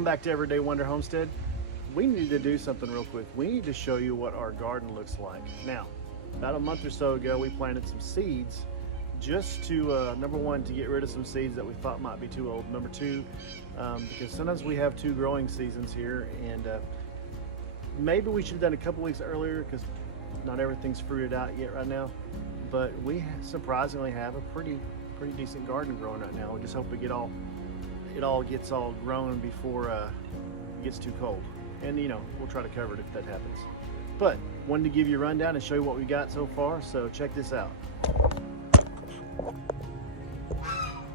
Welcome back to Everyday Wonder Homestead. We need to do something real quick. We need to show you what our garden looks like. Now, about a month or so ago, we planted some seeds just to, number one, to get rid of some seeds that we thought might be too old. Number two, because sometimes we have two growing seasons here, and maybe we should have done a couple weeks earlier because not everything's fruited out yet right now. But we surprisingly have a pretty decent garden growing right now. We just hope it all gets all grown before it gets too cold. And you know, we'll try to cover it if that happens. But wanted to give you a rundown and show you what we got so far, so check this out. All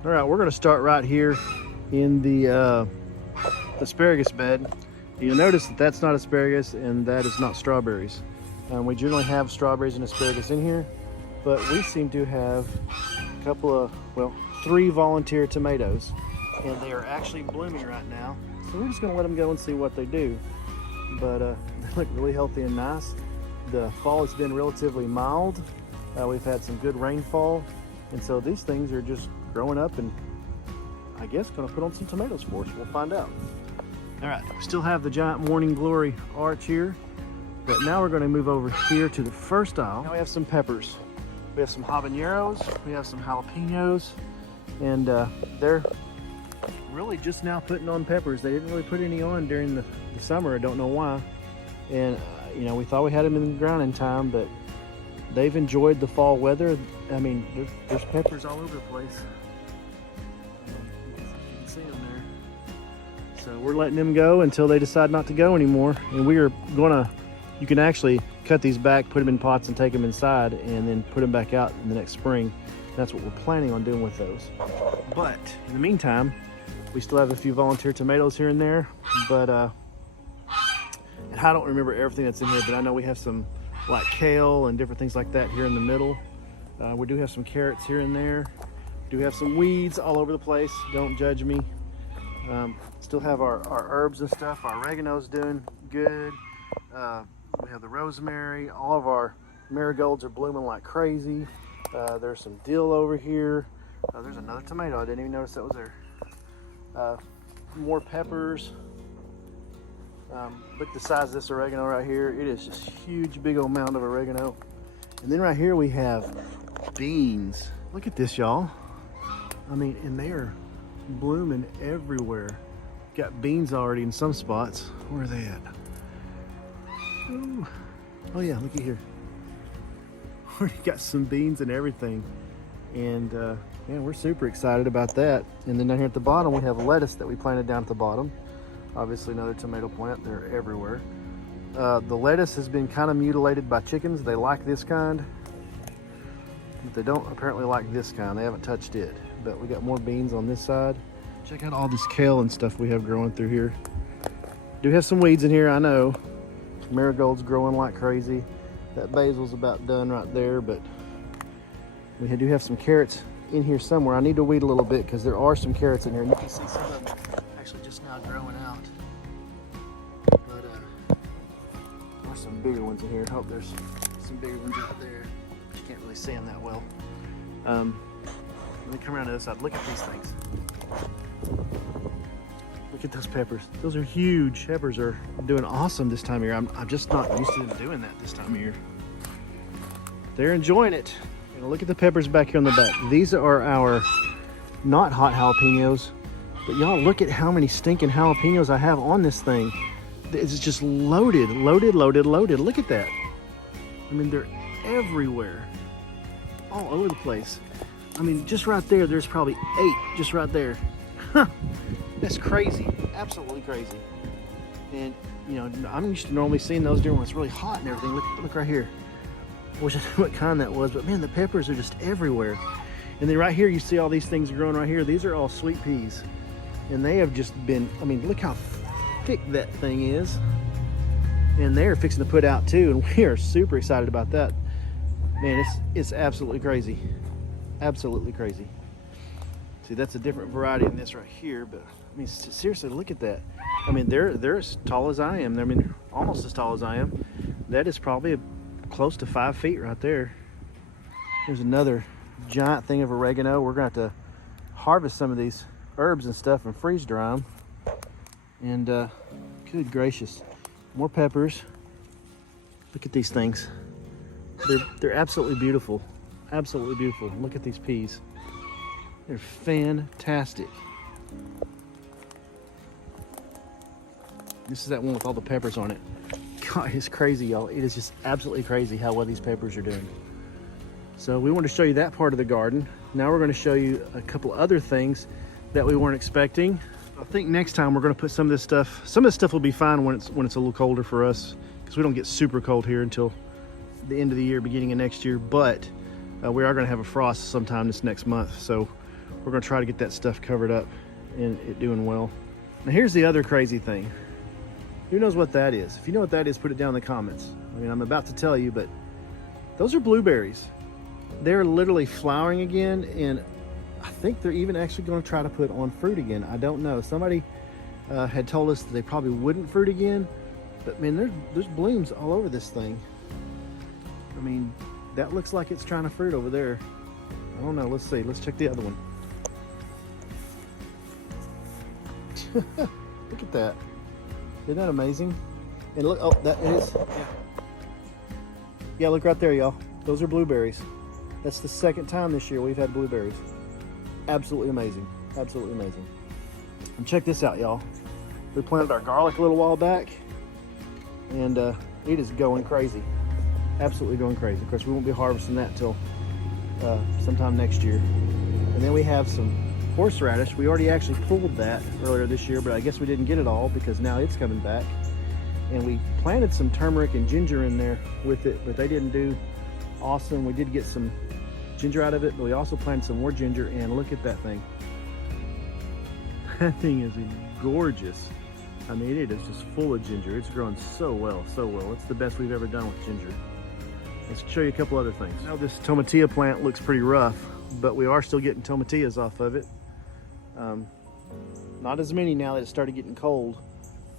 right, we're gonna start right here in the asparagus bed. You'll notice that that's not asparagus and that is not strawberries. We generally have strawberries and asparagus in here, but we seem to have a couple of, well, 3 volunteer tomatoes, and they are actually blooming right now. So we're just gonna let them go and see what they do. But they look really healthy and nice. The fall has been relatively mild. We've had some good rainfall, and so these things are just growing up and I guess gonna put on some tomatoes for us. We'll find out. All right, we still have the giant morning glory arch here, but now we're gonna move over here to the first aisle. Now we have some peppers. We have some habaneros, we have some jalapenos, and they're really just now putting on peppers. They didn't really put any on during the summer. I don't know why. And you know, we thought we had them in the ground in time, but they've enjoyed the fall weather. I mean, there's peppers all over the place. You can see them there. So we're letting them go until they decide not to go anymore. And we are gonna, you can actually cut these back, put them in pots and take them inside, and then put them back out in the next spring. That's what we're planning on doing with those. But in the meantime, we still have a few volunteer tomatoes here and there, but and I don't remember everything that's in here, but I know we have some like kale and different things like that here in the middle. We do have some carrots here and there. We do have some weeds all over the place. Don't judge me. Still have our herbs and stuff. Our oregano's doing good. We have the rosemary. All of our marigolds are blooming like crazy. There's some dill over here. There's another tomato. I didn't even notice that was there. More peppers. Look at the size of this oregano right here. It is just huge, big old mound of oregano. And then right here we have beans. Look at this, y'all. I mean, and they are blooming everywhere. Got beans already in some spots. Where are they at? Ooh. Oh yeah, look at here. Already got some beans and everything. And yeah, we're super excited about that. And then down here at the bottom, we have lettuce that we planted down at the bottom. Obviously another tomato plant, they're everywhere. The lettuce has been kind of mutilated by chickens. They like this kind, but they don't apparently like this kind. They haven't touched it. But we got more beans on this side. Check out all this kale and stuff we have growing through here. Do have some weeds in here, I know. Marigold's growing like crazy. That basil's about done right there, but we do have some carrots in here somewhere. I need to weed a little bit because there are some carrots in here. And you can see some of them actually just now growing out. But there's some bigger ones in here. I hope there's some bigger ones out there. But you can't really see them that well. Let me come around to the other side. Look at these things. Look at those peppers. Those are huge. Peppers are doing awesome this time of year. I'm just not used to them doing that this time of year. They're enjoying it. And look at the peppers back here on the back. These are our not hot jalapenos, but y'all look at how many stinking jalapenos I have on this thing. It's just loaded, loaded, loaded, loaded. Look at that. I mean, they're everywhere, all over the place. I mean, just right there, there's probably 8 just right there. Huh. That's crazy, absolutely crazy. And you know, I'm used to normally seeing those during when it's really hot and everything. Look right here. I wish I knew what kind that was, but man, the peppers are just everywhere. And then right here, you see all these things growing right here. These are all sweet peas. And they have just been, I mean, look how thick that thing is. And they're fixing to put out too, and we are super excited about that. Man, it's absolutely crazy. Absolutely crazy. See, that's a different variety than this right here, but I mean, seriously, look at that. I mean, they're as tall as I am. I mean, almost as tall as I am. That is probably close to 5 feet right there. There's another giant thing of oregano. We're gonna have to harvest some of these herbs and stuff and freeze dry them. And good gracious, more peppers. Look at these things. They're absolutely beautiful. Absolutely beautiful. Look at these peas. They're fantastic. This is that one with all the peppers on it. God, it's crazy, y'all. It is just absolutely crazy how well these peppers are doing. So we want to show you that part of the garden. Now we're going to show you a couple other things that we weren't expecting. I think next time we're going to put some of this stuff will be fine when it's a little colder for us, because we don't get super cold here until the end of the year, beginning of next year. But we are going to have a frost sometime this next month, so we're going to try to get that stuff covered up and it doing well. Now here's the other crazy thing. Who knows what that is? If you know what that is, put it down in the comments. I mean, I'm about to tell you, but those are blueberries. They're literally flowering again, and I think they're even actually going to try to put on fruit again. I don't know. Somebody had told us that they probably wouldn't fruit again, but man, there's blooms all over this thing. I mean, that looks like it's trying to fruit over there. I don't know. Let's see. Let's check the other one. Look at that. Isn't that amazing? And look, oh, that is, yeah, look right there, y'all. Those are blueberries. That's the second time this year we've had blueberries. Absolutely amazing. Absolutely amazing. And check this out, y'all. We planted our garlic a little while back, and it is going crazy. Absolutely going crazy. Of course, we won't be harvesting that till sometime next year. And then we have some horseradish. We already actually pulled that earlier this year, but I guess we didn't get it all because now it's coming back. And we planted some turmeric and ginger in there with it, but they didn't do awesome. We did get some ginger out of it, but we also planted some more ginger, and look at that thing. That thing is gorgeous. I mean, it is just full of ginger. It's growing so well, so well. It's the best we've ever done with ginger. Let's show you a couple other things. Now this tomatillo plant looks pretty rough, but we are still getting tomatillas off of it. Not as many now that it started getting cold,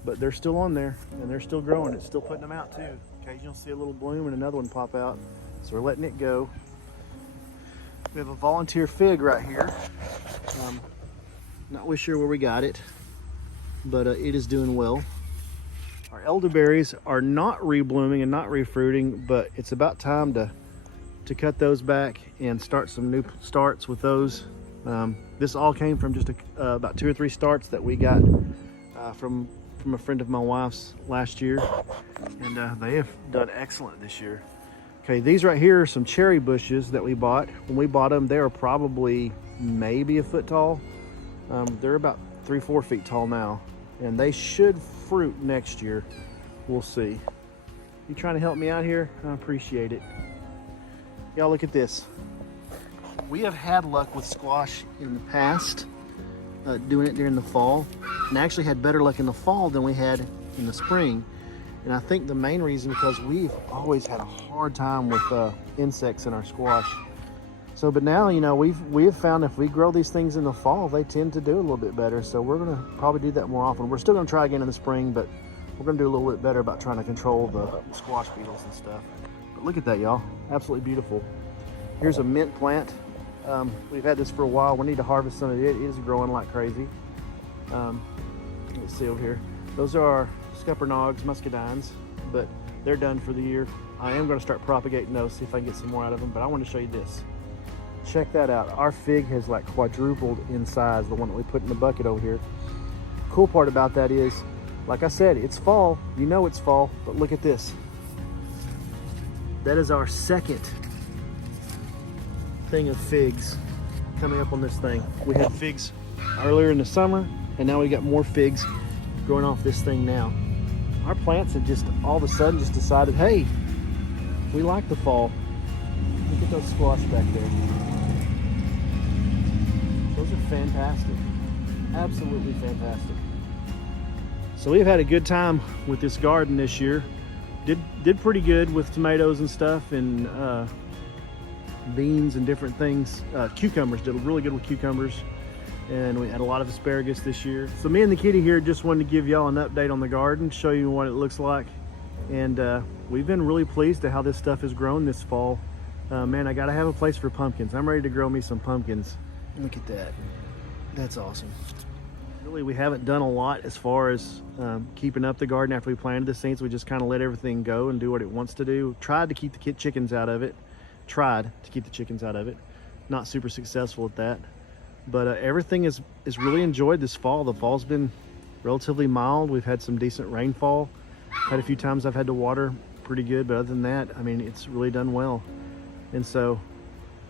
but they're still on there and they're still growing. It's still putting them out too. Occasionally you'll see a little bloom and another one pop out. So we're letting it go. We have a volunteer fig right here. Not really sure where we got it, but it is doing well. Our elderberries are not re-blooming and not re-fruiting, but it's about time to cut those back and start some new starts with those. This all came from just about 2 or 3 starts that we got from a friend of my wife's last year, and they have done excellent this year. Okay, these right here are some cherry bushes that we bought. When we bought them, they were probably maybe a foot tall. They're about 3-4 feet tall now, and they should fruit next year. We'll see. You trying to help me out here? I appreciate it. Y'all, look at this. We have had luck with squash in the past, doing it during the fall, and actually had better luck in the fall than we had in the spring. And I think the main reason because we've always had a hard time with insects in our squash. So, but now, you know, we've found if we grow these things in the fall, they tend to do a little bit better. So we're gonna probably do that more often. We're still gonna try again in the spring, but we're gonna do a little bit better about trying to control the squash beetles and stuff. But look at that, y'all. Absolutely beautiful. Here's a mint plant. We've had this for a while. We need to harvest some of it. It is growing like crazy. Let's see over here. Those are our scuppernaughs, muscadines, but they're done for the year. I am going to start propagating those, see if I can get some more out of them, but I want to show you this. Check that out. Our fig has like quadrupled in size, the one that we put in the bucket over here. Cool part about that is, like I said, it's fall. You know it's fall, but look at this. That is our second thing of figs coming up on this thing. We had figs earlier in the summer, and now we got more figs growing off this thing now. Our plants have just all of a sudden just decided, hey, we like the fall. Look at those squash back there. Those are fantastic. Absolutely fantastic. So we've had a good time with this garden this year. Did pretty good with tomatoes and stuff, and beans and different things. Cucumbers, did really good with cucumbers, and we had a lot of asparagus this year. So me and the kitty here just wanted to give y'all an update on the garden, show you what it looks like, and we've been really pleased at how this stuff has grown this fall. Man, I gotta have a place for pumpkins. I'm ready to grow me some pumpkins. Look at that. That's awesome. Really, we haven't done a lot as far as keeping up the garden after we planted the seeds. We just kind of let everything go and do what it wants to do. Tried to keep the chickens out of it. Not super successful at that. But everything is really enjoyed this fall. The fall's been relatively mild. We've had some decent rainfall. Had a few times I've had to water pretty good, but other than that, I mean, it's really done well. And so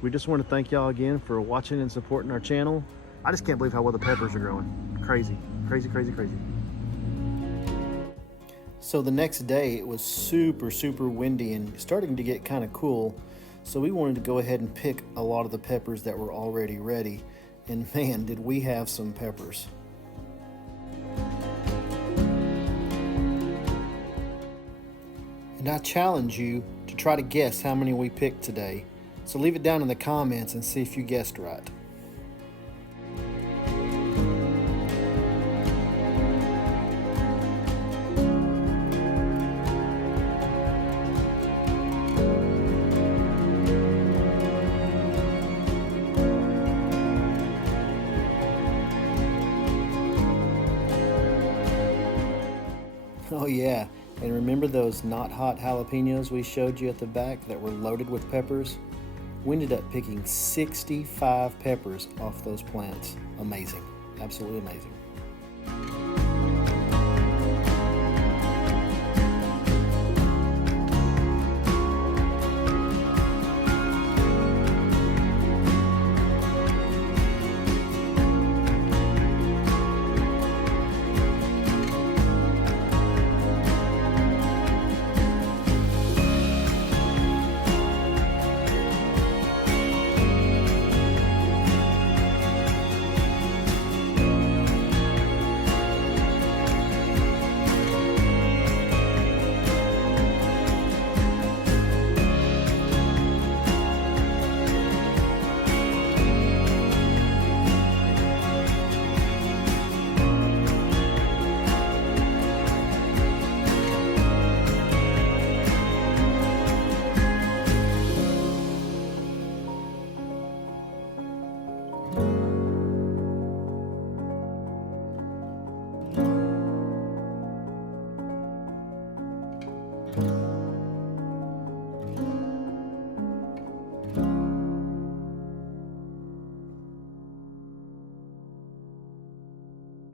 we just want to thank y'all again for watching and supporting our channel. I just can't believe how well the peppers are growing. Crazy, crazy, crazy, crazy. So the next day it was super windy and starting to get kind of cool. So we wanted to go ahead and pick a lot of the peppers that were already ready. And man, did we have some peppers. And I challenge you to try to guess how many we picked today. So leave it down in the comments and see if you guessed right. Oh yeah, and remember those not hot jalapenos we showed you at the back that were loaded with peppers? We ended up picking 65 peppers off those plants. Amazing, absolutely amazing.